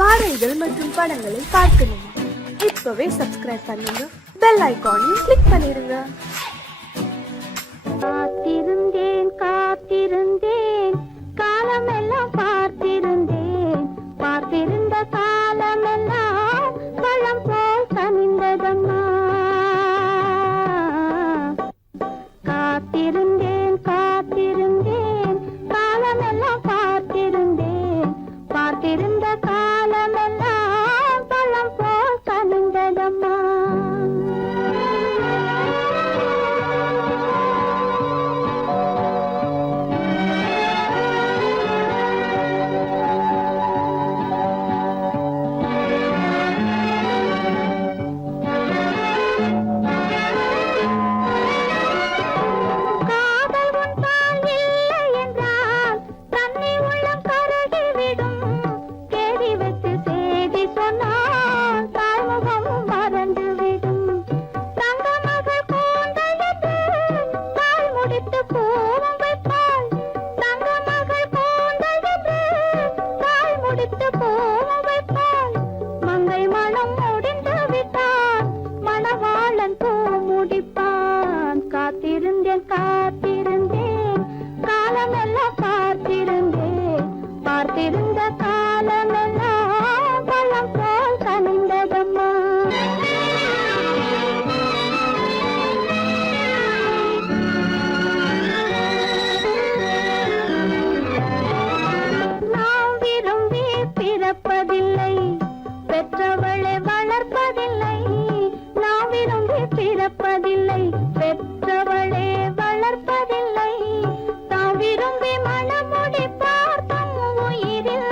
பாடல்கள் மற்றும் படங்களை பார்க்கணுமா? இப்பவே சப்ஸ்கிரைப் பண்ணுங்க, பெல் ஐகானையும் கிளிக் பண்ணிருங்க. காத்திருந்தேன் காத்திருந்தேன் காலமெல்லாம் பார்த்திருந்தேன், பார்த்திருந்த காலமெல்லாம் பழம் போல் கனிந்ததம்மா. காத்திருந்தேன் காத்திருந்தேன் காலமெல்லாம் பார்த்திருந்தேன், பார்த்திருந்த காலமெல்லாம் பழம் போல் கனிந்ததம்மா. காத்திருந்தேன் காத்திருந்தேன் காலமெல்லாம் பார்த்திருந்தேன், பார்த்திருந்த காலமெல்லாம் பழம் போல் கனிந்ததம்மா. நாம் விரும்பி பிறப்பதில்லை, பெற்றவளை வளர்ப்பதில்லை. நாம் விரும்பி பிறப்பதில்லை, பெற்றவளே வளர்ப்பதில்லை. தாம் விரும்பி மனமுடி பார்த்தும் உயிரில்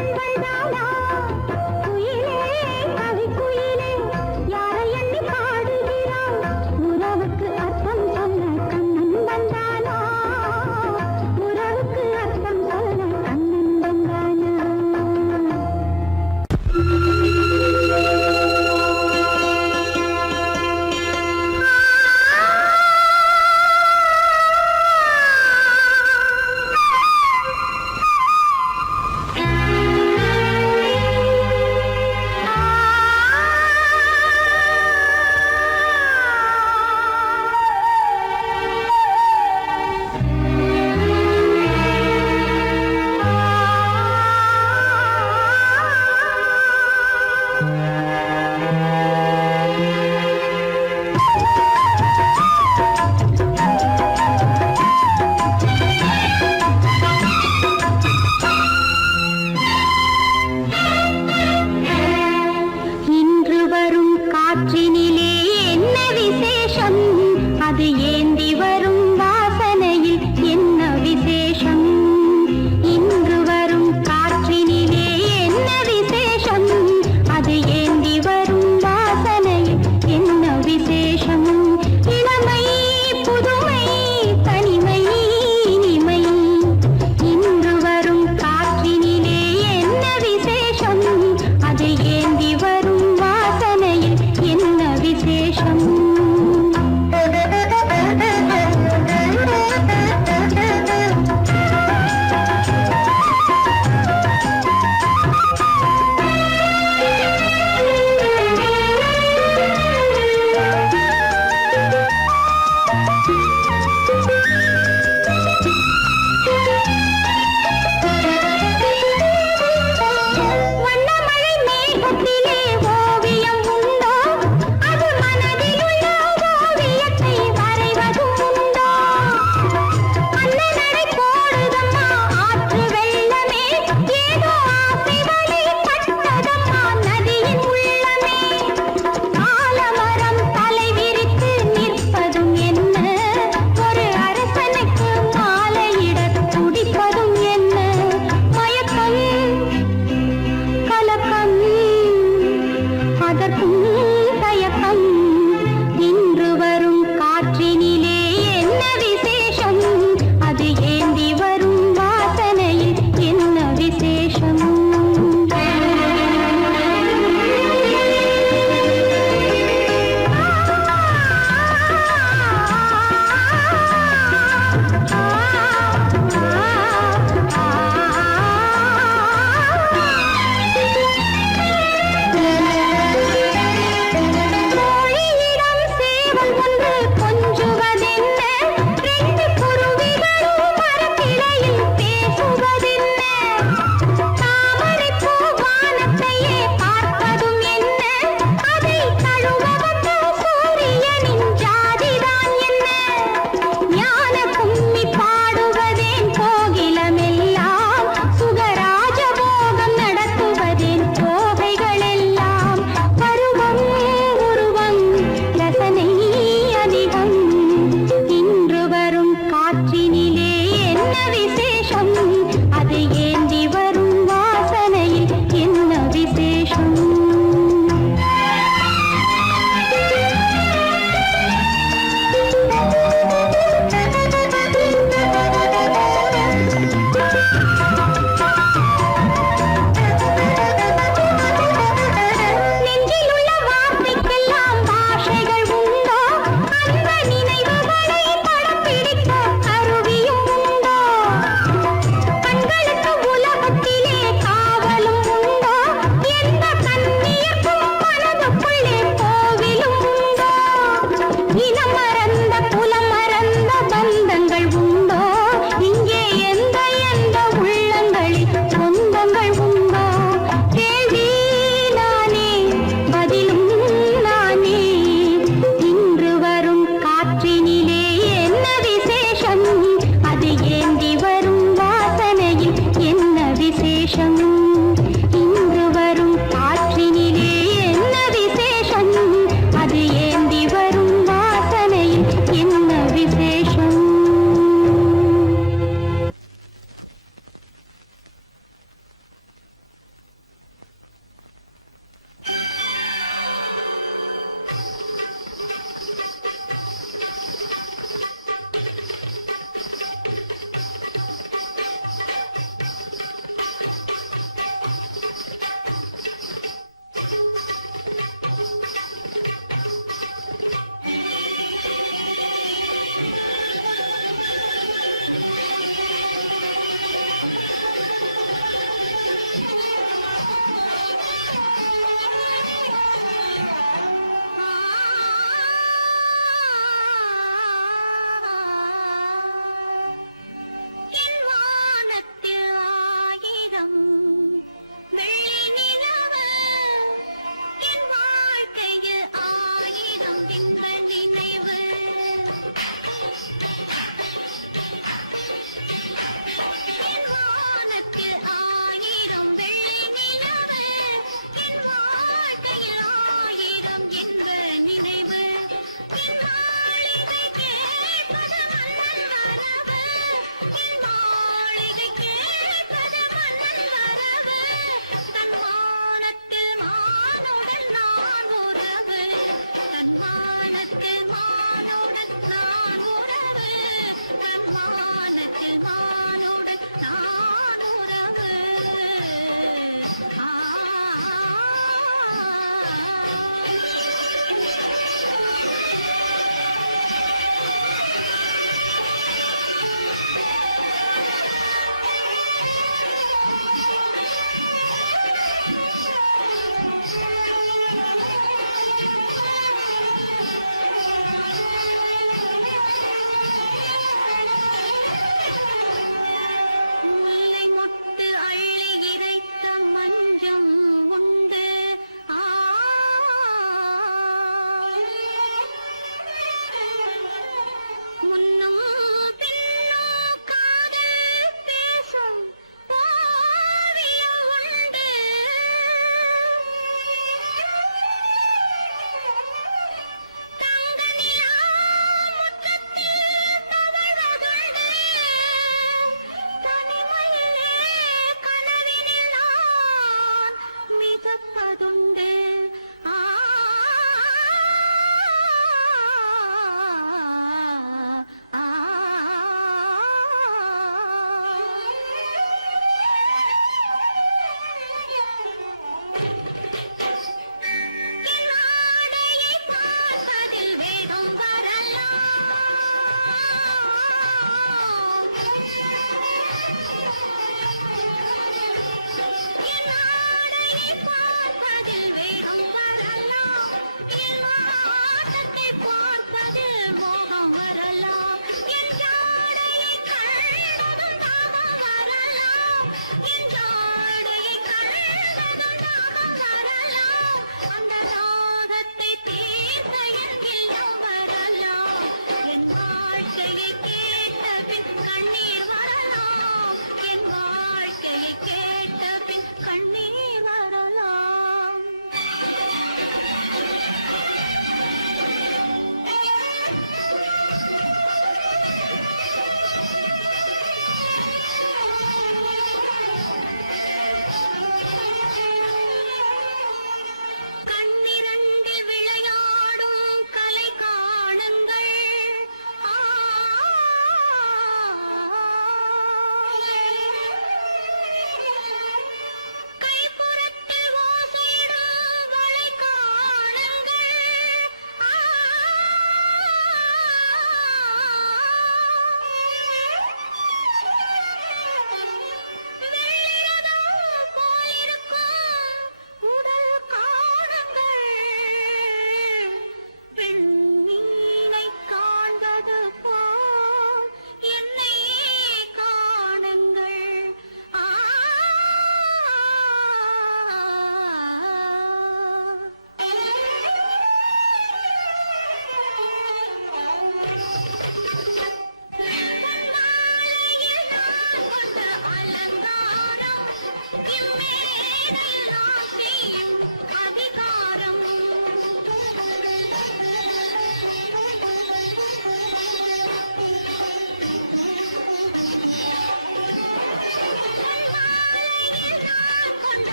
கண்கள் தானா குயிலே கவி குயிலே யாரை எண்ணி பாடுகிறாய் உறவுக்கு அர்த்தம் சொல்ல கண்ணன் வந்தானா உறவுக்கு அர்த்தம் சொல்ல கண்ணன் வந்தானா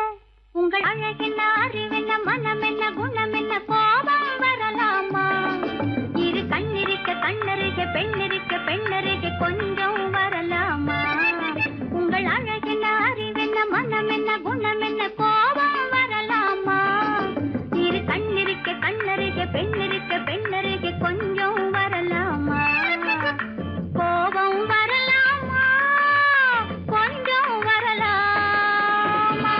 அழகென்ன உங்கள் அழகென்ன அறிவென்ன மனம் என்ன குணம் என்ன கோபம் வரலாமா இரு கண்ணிருக்க கண்ணருக பெண்ணருக்க பெண்ணருக கொஞ்சம் வரலாமா உங்கள் அழகென்ன அறிவென்ன மனம் என்ன குணம் என்ன கோபம் வரலாமா இரு கண்ணிருக்க கண்ணருக பெண்ணருக்க பெண்ணருக கொஞ்சம் வரலாமா கோபம் வரலாமா கொஞ்சம் வரலாமா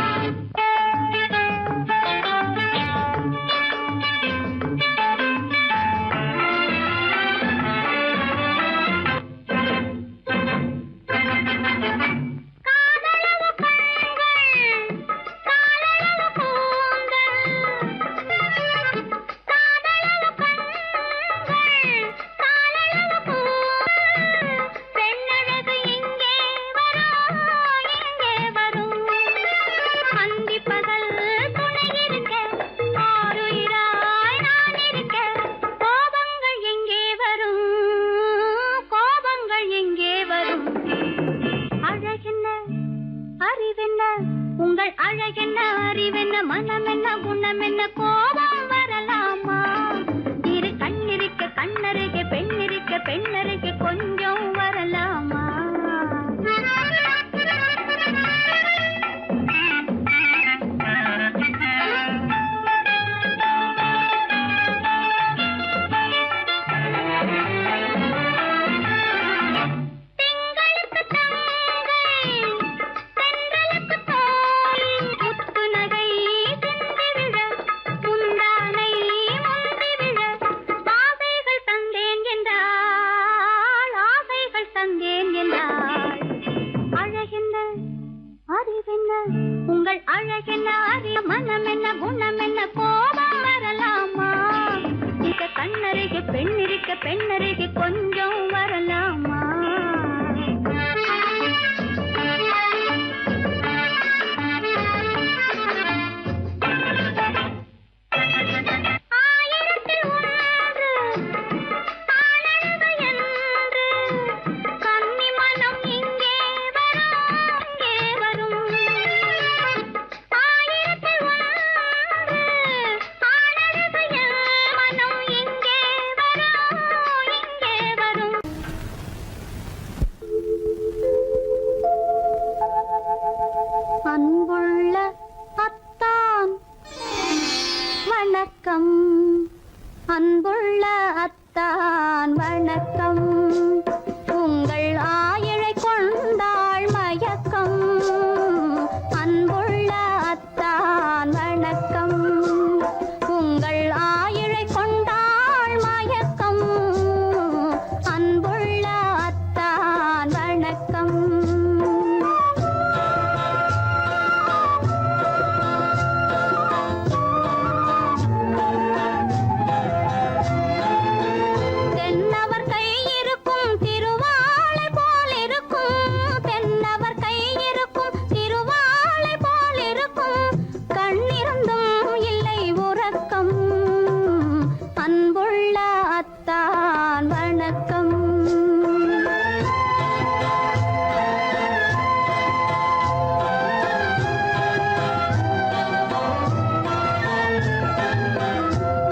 காதலவு கண்கள் காதலவு கூந்தல் காதலவு கண்கள் காதலவு கூந்தல் பெண்ணழகு இங்கே வரும் அந்தி பகல் துணை இருக்க ஆருயிராய் நான் இருக்க கோபங்கள் எங்கே வரும் கோபங்கள் எங்கே வரும் அழகென்ன அறிவென்ன உங்கள் அழகென்ன அறிவென்ன மனம் என்ன குணம் என்ன கோபம் வரலாமா இரு கண்ணிருக்க கண்ணருக பெண்ணிருக்க பெண்ணருக கொஞ்சம் வரலாமா திங்களுக்கு தங்கை தென்றலுக்கு தோழி முத்து நகை சிந்திவிழ முந்தானை முந்திவிழ ஆசைகள் தந்தேன் என்றாள் ஆசைகள் தந்தேன் என்றாள் அழகென்ன அறிவென்ன உங்கள் அழகென்ன அறிய மனம் என்ன குணம் என்ன கோபம் வரலாமா இத கண்ணருக பெண்ணிருக்க பெண்ணருக கொஞ்சம் வரலாமா ஆயிரத்தில் ஒன்று ஆனழகு என்று கன்னி மனம் இங்கே வரும் ஆயிரத்தில் ஒன்று ஆனழகு மனம் இங்கே வரும் அன்புள்ள அத்தான் வணக்கம் அன்புள்ள அத்தான் வணக்கம் உங்கள் ஆயிழை கொண்டாள் மயக்கம் அன்புள்ள அத்தான் வணக்கம் உங்கள் ஆயிழை கொண்டாள் மயக்கம் அன்புள்ள அத்தான் வணக்கம் தென்னவர் கை இருக்கும் திருவாளை போல் இருக்கும் தென்னவர் கை இருக்கும் திருவாளை போல் இருக்கும் கண்ணிருந்தும் இல்லை உறக்கம் அன்புள்ள அத்தான் வணக்கம்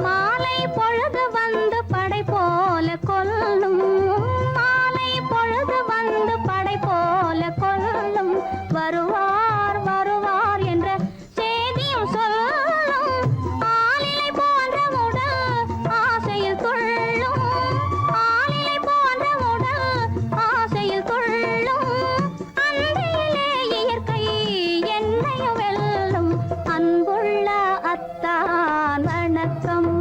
மாலை பொழுது வந்து படை போல கொல்லும் மாலை பொழுது வந்து படை போல கொல்லும் வருவார் வருவார் என்ற செய்தியும் சொல்லும் ஆளிலை போன்ற உடல் ஆசையில் துள்ளும் ஆளிலை போன்ற உடல் ஆசையில் துள்ளும் அன்றையிலே இயற்கை என்னையும் வெல்லும் அன்புள்ள அத்தான் வணக்கம்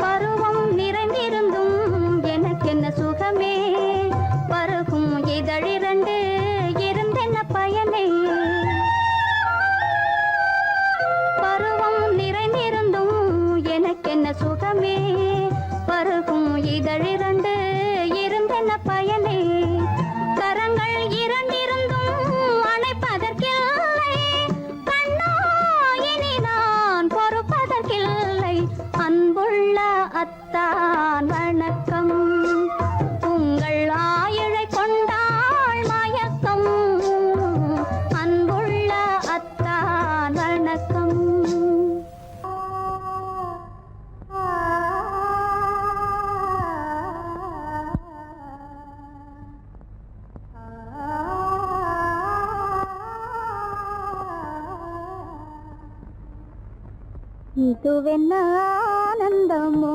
பருவம் நிறைந்திருந்தும் எனக்கென்ன சுகமே பருகும் இதழிரண்டு இருந்தென்ன பயனே பருவம் நிறைந்திருந்தும் எனக்கென்ன சுகமே பருகும் இதழிரண்டு இருந்தென்ன பயனே கரங்கள் இரண்டிருந்தும் அணைப்பதற்கில்லை கண்ணா இனி நான் பொறுப்பதற்கில்லை அன்புள்ள அத்தான் வணக்கம். உங்கள் ஆயுளை கொண்டாள் மயக்கம். அன்புள்ள அத்தான் வணக்கம். இதுவென்ன ஆனந்தமோ,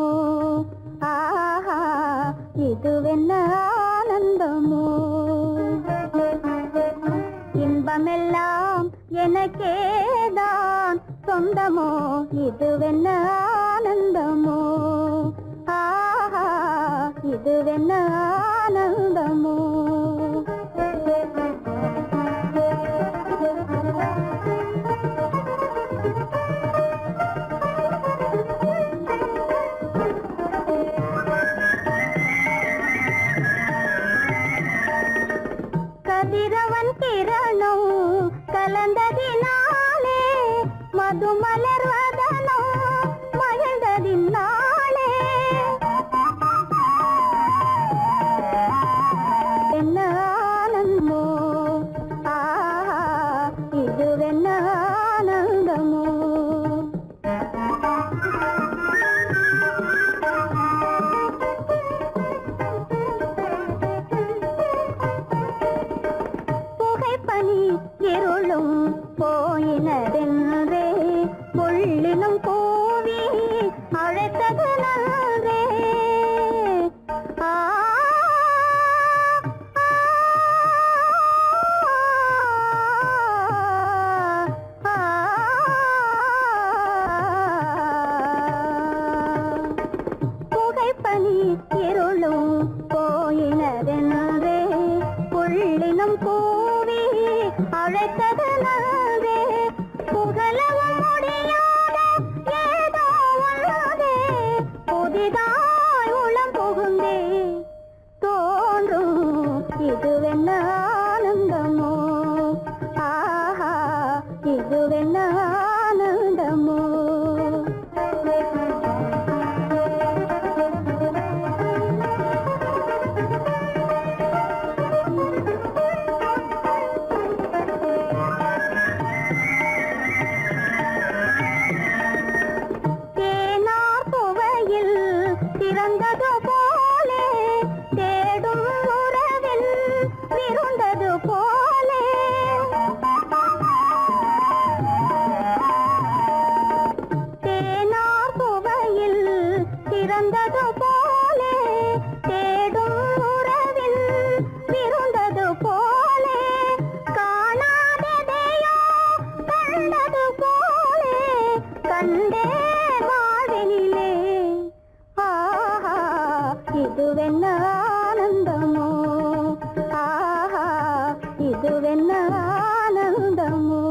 ஆஹா இதுவென்ன ஆனந்தமோ, இன்பமெல்லாம் எனக்கேதான் சொந்தமோ, இதுவென்ன ஆனந்தமோ, ஆஹா இதுவென்ன ஆனந்தமோ. கதிரவன் கிரணம் கலந்ததினாலே, மது மலர்வதனோ மகிழ்ந்ததினாலே, என்ன ஆனந்தமோ, ஆஹா இதுவென்ன ஆனந்தமோ. புகைப்பனி இருளும் போயினதென்றே, புள்ளினும் பூவி அழைத்தது நன்றே. புகைப்பனி இருளும் போயினதென்றே, புள்ளினும் பூவி அழைத்தது நன்றே. புகழவும் முடியாத ஏதோ உள்ளதே, புதிதாய் உளம் புகுந்தே தோன்றும் இதுவென்ன ஆனந்தமோ, ஆஹா இதுவென்ன ஆனந்தமோ. தேனார் புவையில் திறந்தது போலே, தேடும் உறவில் விருந்தது போலே, தேனார் புவையில் திறந்தது போலே, தேடும் உறவில் விருந்தது போலே, காணாததையோ கண்டது போலே, கண்டே வாழ்வினிலே, ஆஹா இதுவென்ன ஆனந்தமோ, ஆஹா இதுவென்ன ஆனந்தமோ.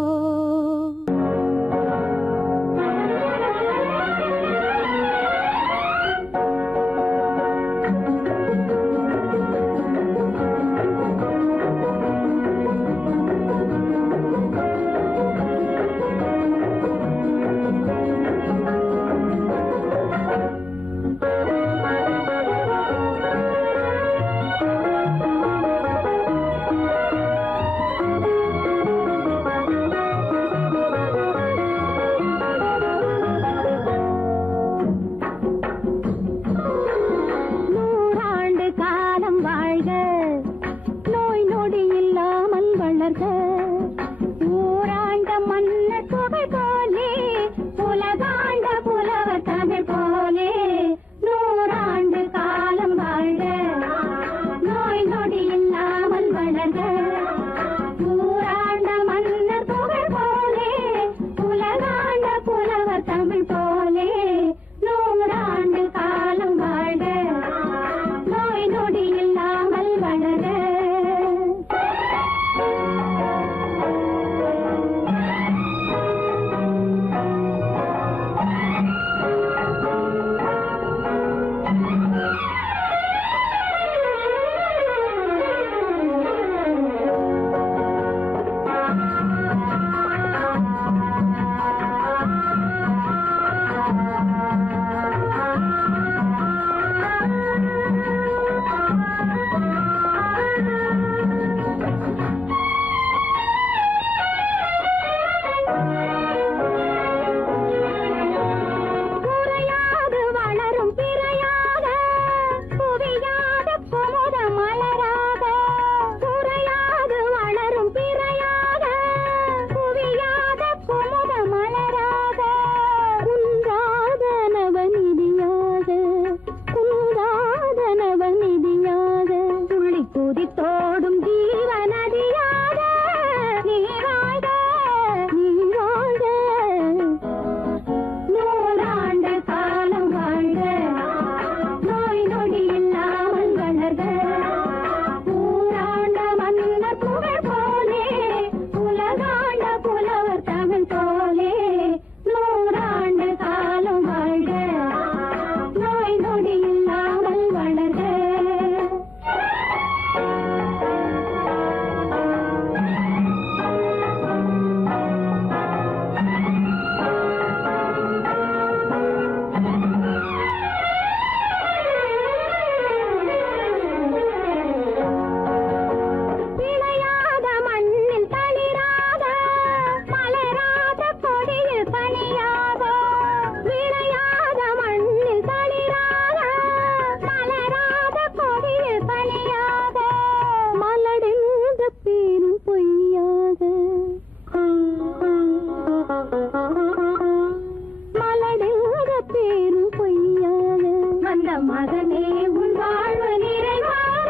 மகனே உன் வாழ்வு நிறைவாக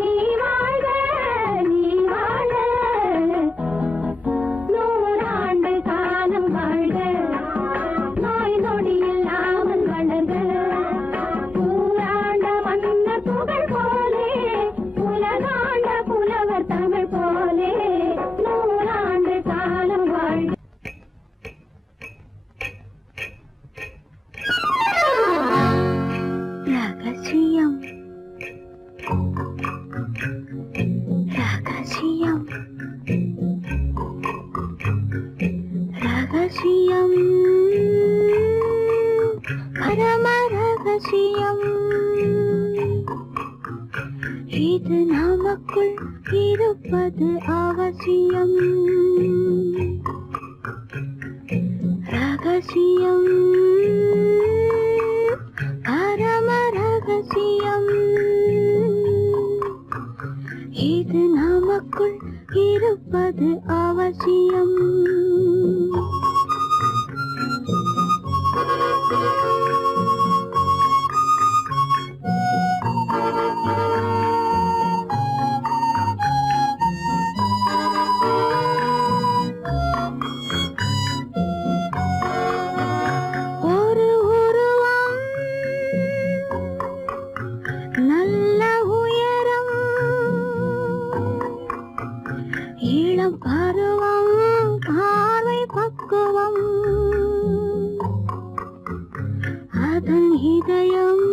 நீ வாழ நீ வாழ நூறாண்டு காலம் வாழ்க நோய் நொடி இல்லாமல் வளர்க ஊராண்ட மன்னர் புகழ் போலே உலகாண்ட புலவர் தமிழ் போலே நூறாண்டு காலம் வாழ்க. ரகசியம் ரகசியம் ரகசியம் பரம ரகசியம் இது நமக்குள் இருப்பது அவசியம் ரகசியம் பரம ரகசியம் இது நமக்குள் இருப்பது அவசியம் ஒரு உருவம் நல்ல உயரம் இளம் பருவம் பார்வை பக்குவம் அதன் இதயம்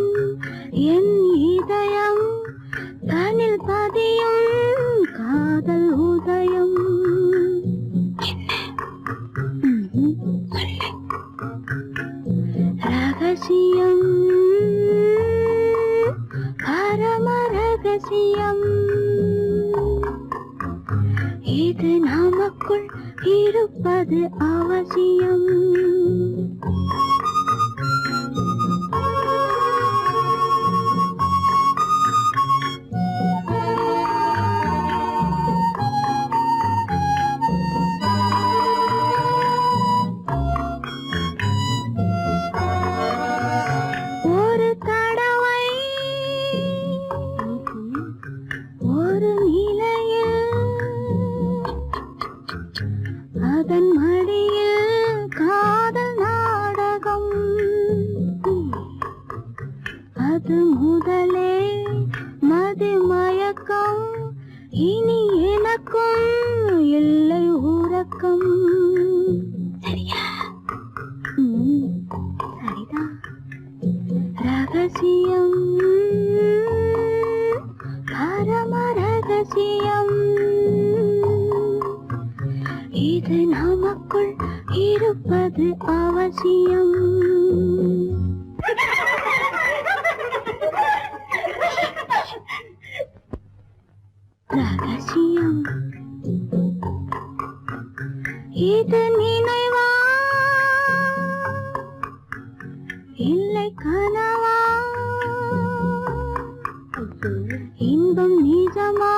என் இதயம் தனில் பதியும் காதல் உதயம் ரகசியம் பரம ரகசியம் இது நமக்குள் இருப்பது அவசியம் ஒரு தடவை ஒரு நிலையில் அதன் மடியில் காதல் நாடகம் அது முதலே மதிமயக்கம் இனி எனக்கும் இல்லை உறக்கம் சரியா சரிதான் ரகசியம் பரம ரகசியம் இது நமக்குள் இருப்பது அவசியம் ரகசியம் இது நினைவா இல்லை கனவா இன்பம் நிஜமா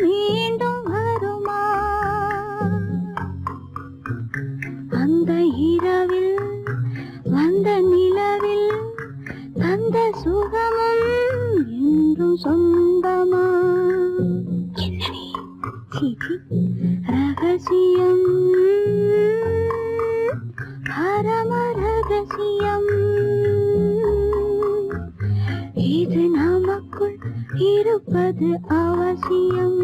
மீண்டும் வருமா அந்த இரவில் வந்த நிலவில் தந்த சுகமும் என்றும் சொந்தமா என்னடி சீச்சி ரகசியம் பரம ரகசியம் இது நமக்குள் இருப்பது அவசியம்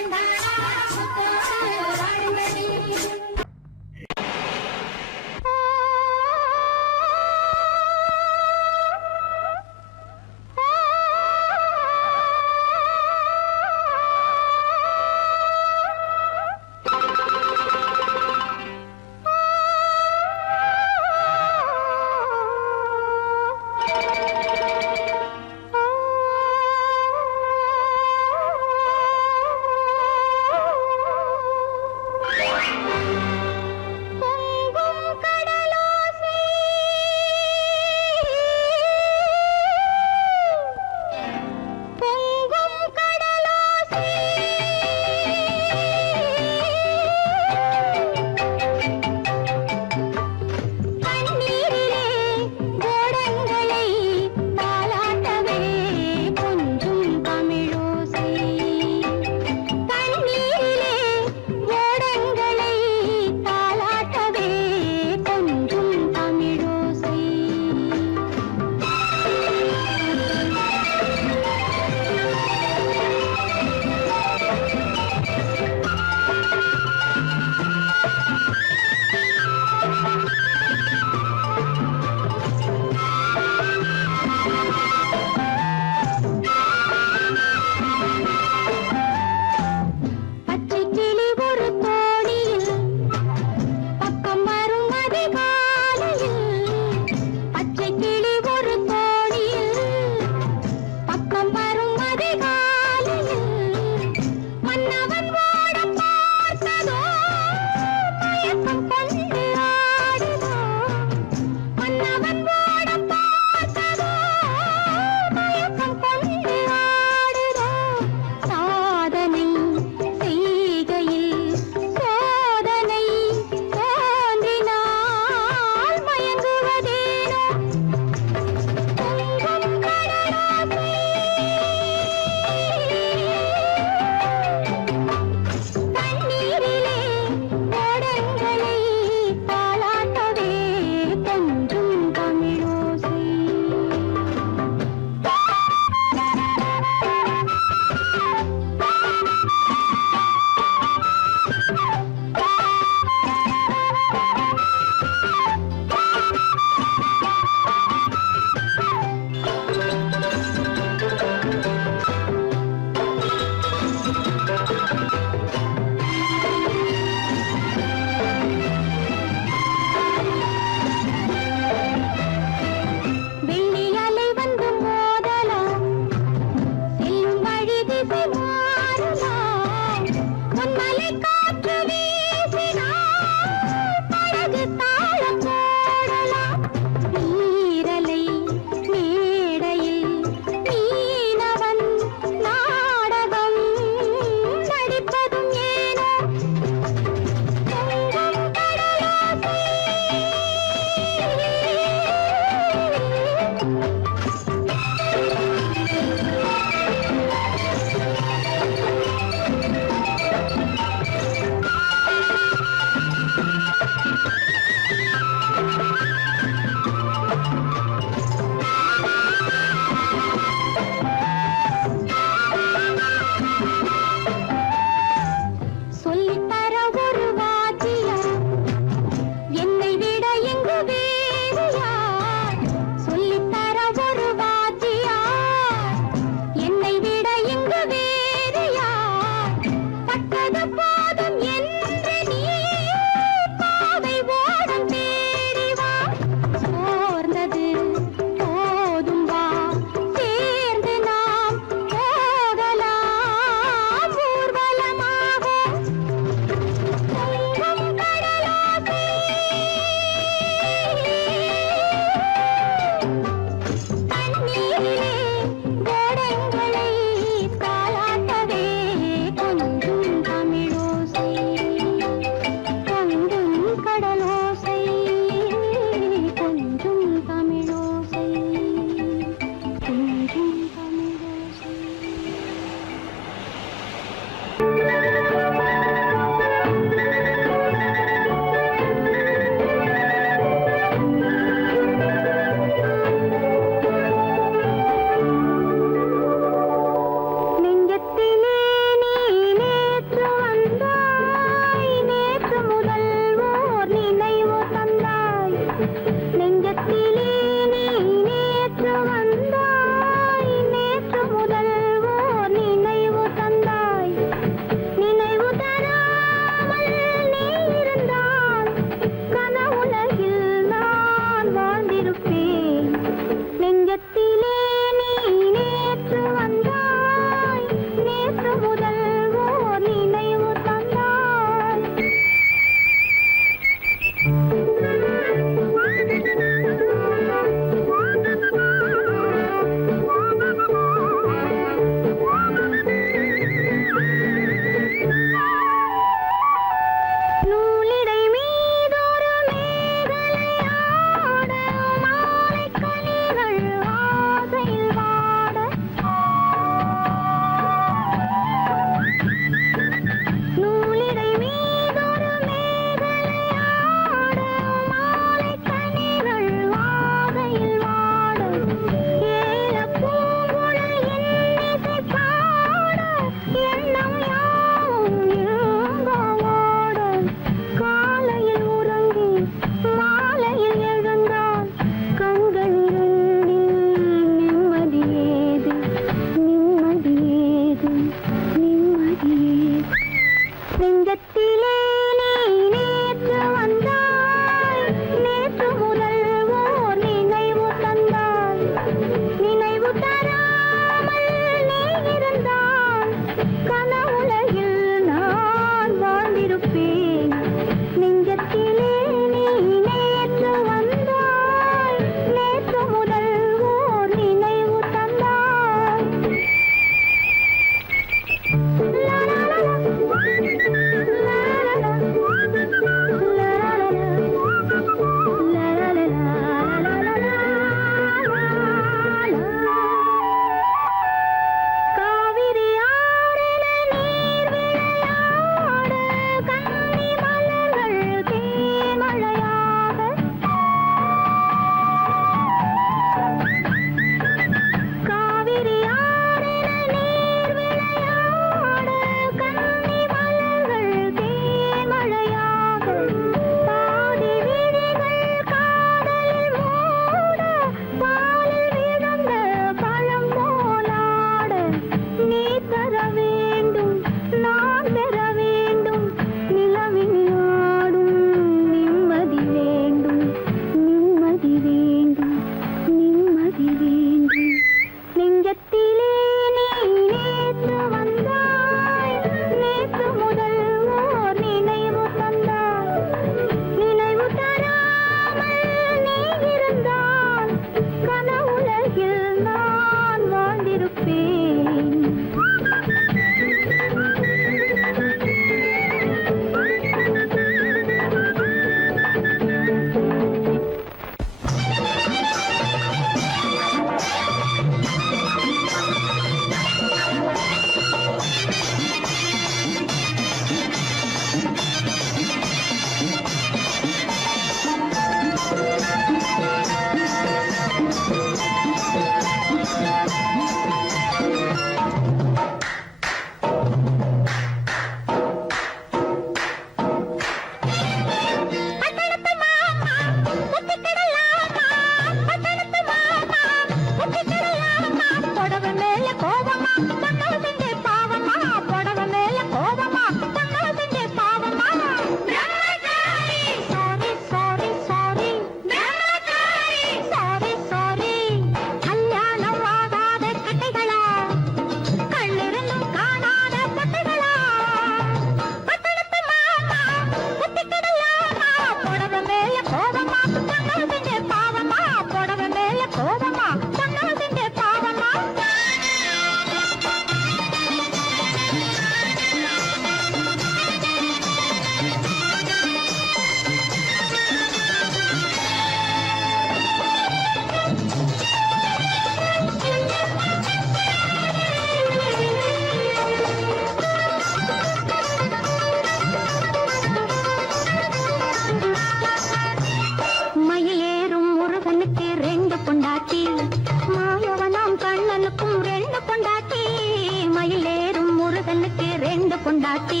ரெண்டு பொண்டாட்டி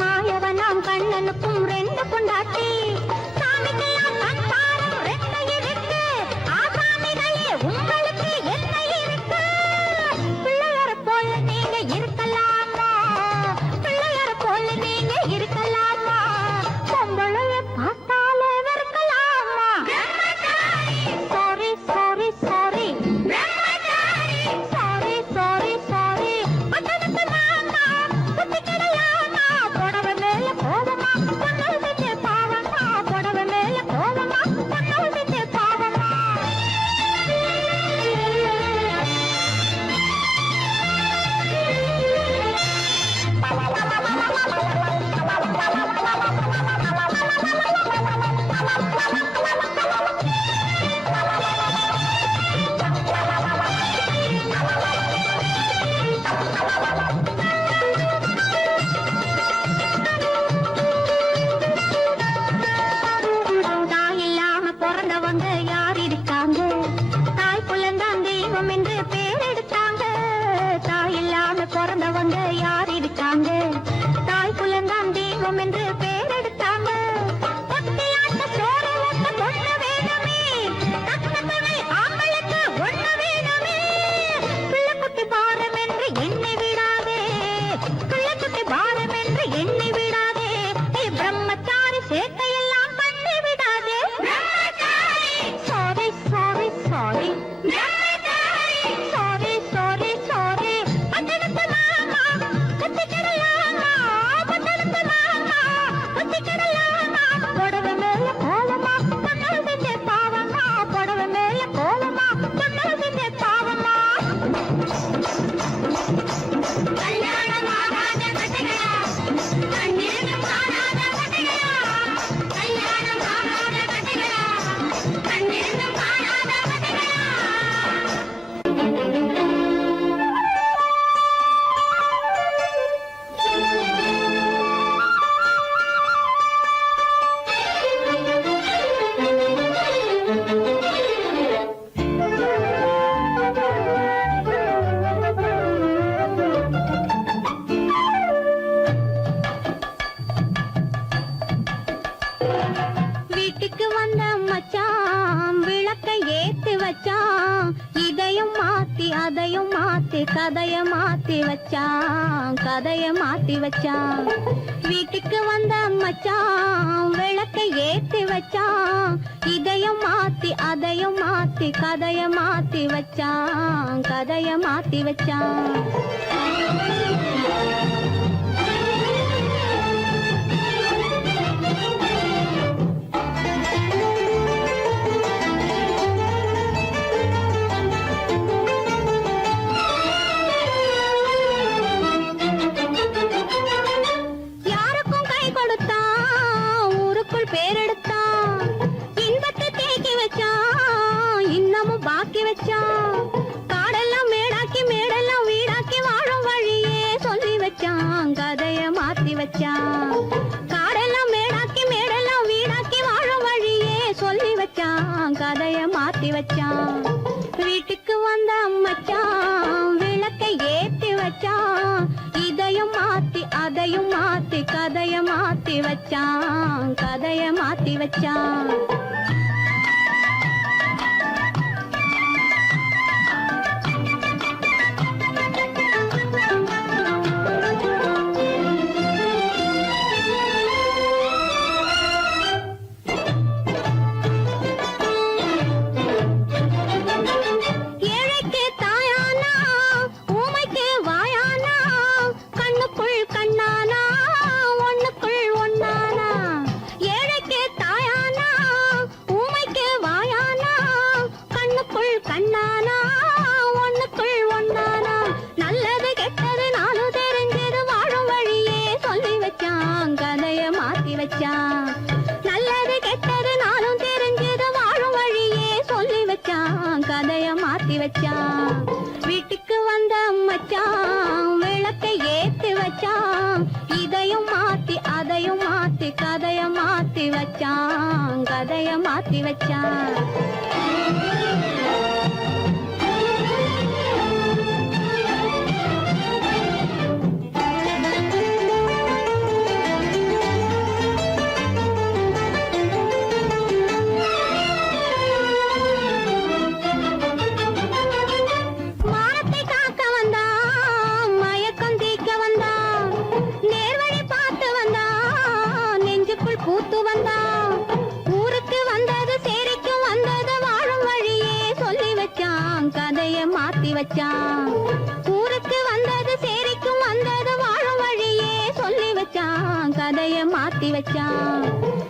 மாயவனாம் கண்ணனுக்கும் ரெண்டு பொண்டாட்டி சாமிக்கெல்லாம் சம்சாரம் ரெண்டு இருக்கு ஆசாமிகளே உங்களுக்கு என்ன இருக்கு பிள்ளையார போல நீங்க இருக்கலாமா பிள்ளையார போல நீங்க இருக்கலாமா பொம்பளைய பார்த்தாலே வெறுக்கலாமா sorry sorry sorry sorry sorry sorry அத்தனத்து மாமா புத்தி கிடையாமா புடவை மேல கோவமா பொண்ணு செஞ்ச பாவமா புடவை மேல கோவமா பொண்ணு செஞ்ச பாவமா தாய் இல்லாம பிறந்தவங்க யார் இருக்காங்க தாய் புள்ளந்தான் தெய்வம் என்று பேர் எடுத்தாங்க தாய் இல்லாம பிறந்தவங்க யார் இருக்காங்க தாய் புள்ளந்தான் தெய்வம் என்று பேர் எடுத்தாங்க ஒத்தையாட்ட சோறு ஊட்ட பொண்ணு வேணுமே தக்கத்தவை ஆம்பளுக்கு ஒண்ணு வேணுமே பிள்ளைக்குட்டி பாரம் என்று எண்ணி விடாதே பிள்ளைக்குட்டி பாரம் என்று எண்ணி விடாதே பிரம்மச்சாரி சேட்டையெல்லாம் பண்ணி விடாதே sorry sorry sorry sorry sorry sorry பட்டணத்து மாமா புத்தி கிடையாமா பட்டணத்து மாமா புத்தி கிடையாமா புடவை மேல கோலமா பொண்ணு செஞ்ச பாவமா புடவை மேல கோலமா பொண்ணு செஞ்ச பாவமா கல்யாணம் ஆகாத கட்டைகளா கண்ணீரும் காணாத கட்டைகளா கல்யாணம் ஆகாத கட்டைகளா கண்ணீரும் காணாத கட்டைகளா வீட்டுக்கு வந்த மச்சான் விளக்க ஏத்தி வச்சான் இதையும் மாத்தி அதையும் மாத்தி கதைய மாத்தி வச்சான் கதைய மாத்தி வச்சான் வீட்டுக்கு வந்த மச்சான் விளக்க ஏத்தி வச்சான் இதையும் மாத்தி அதையும் மாத்தி கதைய மாத்தி வச்சான் கதைய மாத்தி வச்சான் யாருக்கும் கை கொடுத்தான் ஊருக்குள் பேரெடுத்தான் இன்பத்தை தேக்கி வச்சான் இன்னமும் பாக்கி வச்சான் காடெல்லாம் மேடாக்கி மேடெல்லாம் வீடாக்கி வாழும் வழியே சொல்லி வச்சான் கதைய மாத்தி வச்சான் காடெல்லாம் மேடாக்கி மேடெல்லாம் வீடாக்கி வாழும் வழியே சொல்லி வச்சான் கதைய மாத்தி வச்சான் வீட்டுக்கு வந்த மச்சான் விளக்கை ஏத்தி வச்சான் இதையும் மாத்தி அதையும் மாத்தி கதைய மாத்தி வச்சான் கதைய மாத்தி வச்சான் ஏழைக்கு தாயானா ஊமைக்கு வாயானா கண்ணுக்குள் கண்ணானா ஒண்ணுக்குள் ஒண்ணானா ஏழைக்கு தாயானா ஊமைக்கு வாயானா கண்ணுக்குள் கண்ணானா ஒண்ணுக்குள் ஒண்ணானா நல்லது கெட்டது நானும் தெரிஞ்சது வாழும் வழியே சொல்லி வச்சான் கதைய மாத்தி வச்சான் நல்லது கெட்டது நானும் தெரிஞ்சது வாழும் வழியே சொல்லி வச்சான் கதைய மாத்தி வச்சான் வீட்டுக்கு வந்த மச்சான் விளக்கை ஏத்தி வச்சான் இதையும் மாத்தி அதையும் மாத்தி கதைய மாத்தி வச்சான் கதைய மாத்தி வச்சான் கதைய மாத்தி வச்சான்.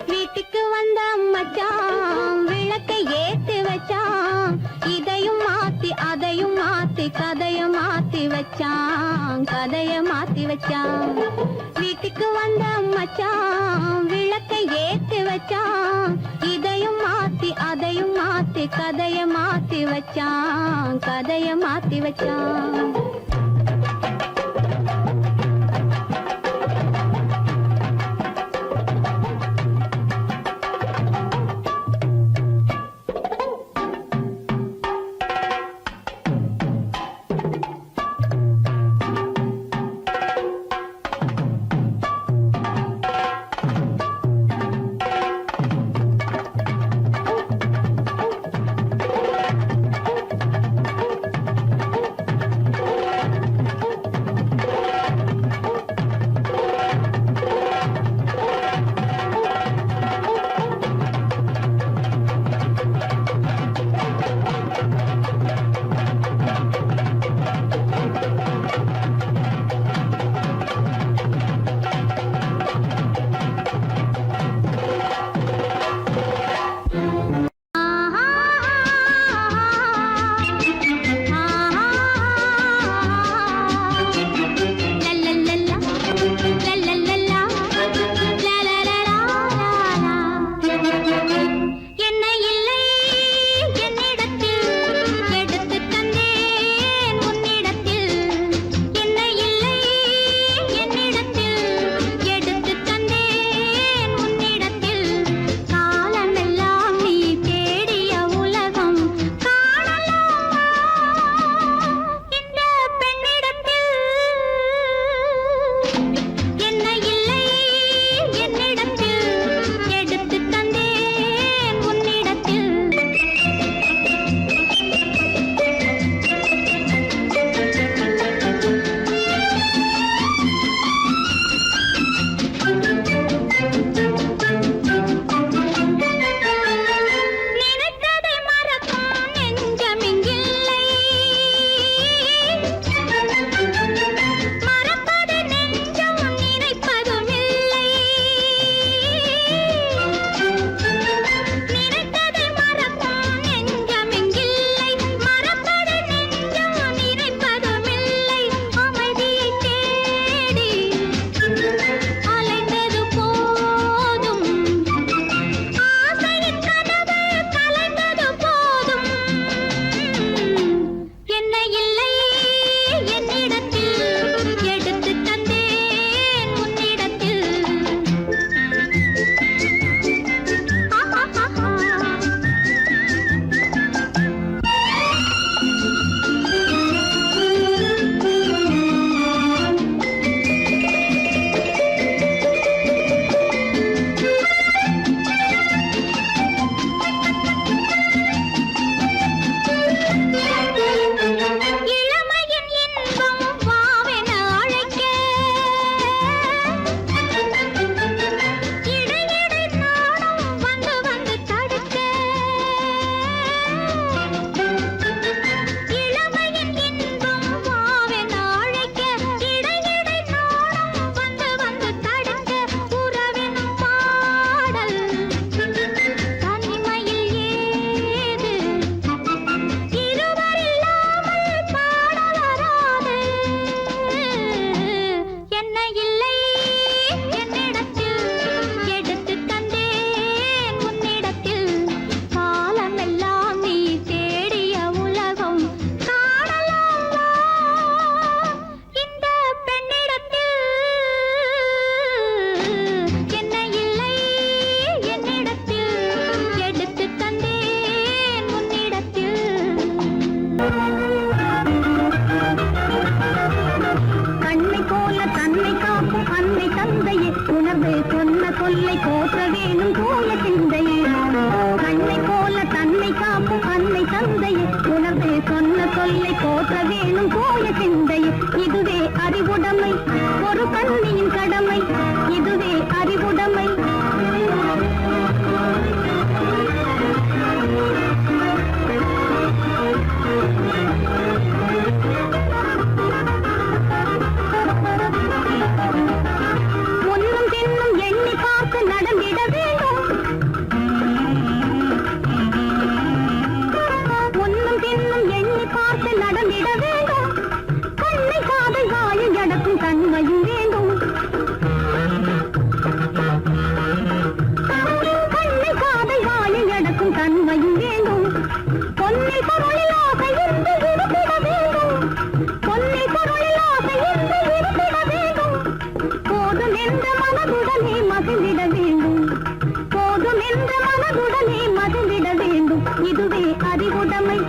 வீட்டுக்கு வந்த மச்சான் விளக்கை ஏத்தி வச்சான். இதையும் மாத்தி அதையும் மாத்தி கதைய மாத்தி வச்சான். கதைய மாத்தி வச்சான். வீட்டுக்கு வந்த மச்சான் விளக்கை ஏத்தி வச்சான். இதையும் மாத்தி அதையும் மாத்தி கதைய மாத்தி வச்சான். கதைய மாத்தி வச்சான். முன்னும் பின்னும் தன்மையும் வேண்டும். கண்ணை காதை வாயில் அடக்கும் தன்மையும் வேண்டும். பொன்னை பொருளில் ஆசை என்று இருந்திட வேண்டும். பொன்னை பொருளில் ஆசை என்று இருந்திட வேண்டும். போதும் என்ற மனதுடனே மகிழ்ந்திட வேண்டும். போதும் என்ற மனதுடனே மகிழ்ந்திட வேண்டும். இதுவே அறிவுடைமை,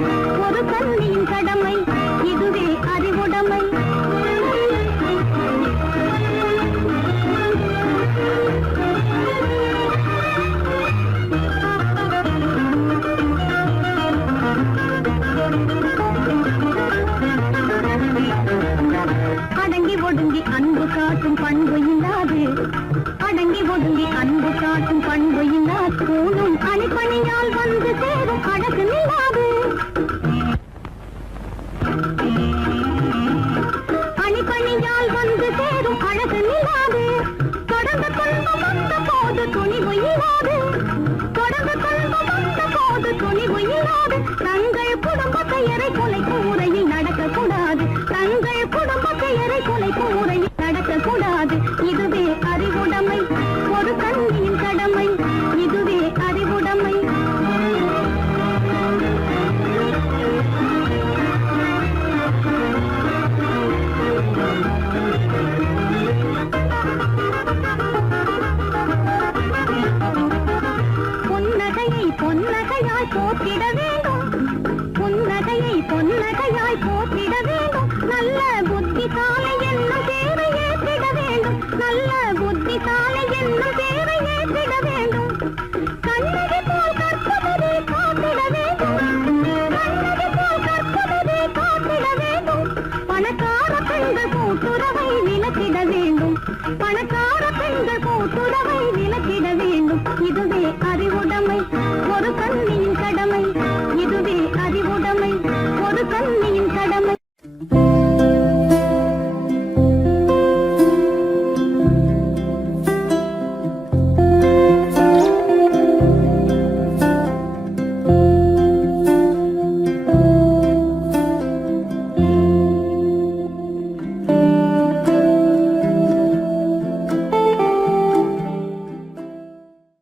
ஒரு கண்ணியின் கடமை. இதுவே அறிவுடைமை. அடங்கி ஒடுங்கி அன்பு காட்டும் பண்பு இல்லாது. அடங்கி ஒடுங்கி அன்பு காட்டும் பண்பு இல்லாது. கூணும் அணிப்பணியால் வந்து சேரும் அழகு நில்லாது. அணிப்பணியால் வந்து சேரும் அழகு நில்லாது. தொடர்ந்து துன்பம் வந்த போது துணிவு இல்லாது. தொடர்ந்து துன்பம் வந்த போது துணிவு இல்லாது. தங்கள் குடும்ப பெயரை குலைக்கும் முறையில் நடக்கக்கூடாது. தங்கள் குடும்ப பெயரை குலைக்கும் முறையில் நடக்கக்கூடாது. இதுவே அறிவுடைமை, ஒரு கண்ணியின் கடமை. இதுவே அறிவுடைமை. புன்னகையை பொன்னகையாய் போற்றிட வேண்டும். புன்னகையை பொன்னகையாய் போற்றிட வேண்டும். நல்ல புத்திசாலை என்னும் பேரை ஏற்றிட வேண்டும். நல்ல புத்திசாலை என்னும் பேரை ஏற்றிட வேண்டும். கண்ணகி போல் கற்பவரே காத்திட வேண்டும். கண்ணகி போல் கற்பவரே காத்திட வேண்டும். பணக்கார பெண்கள் கூட்டுறவை விலக்கிட வேண்டும். பணக்கார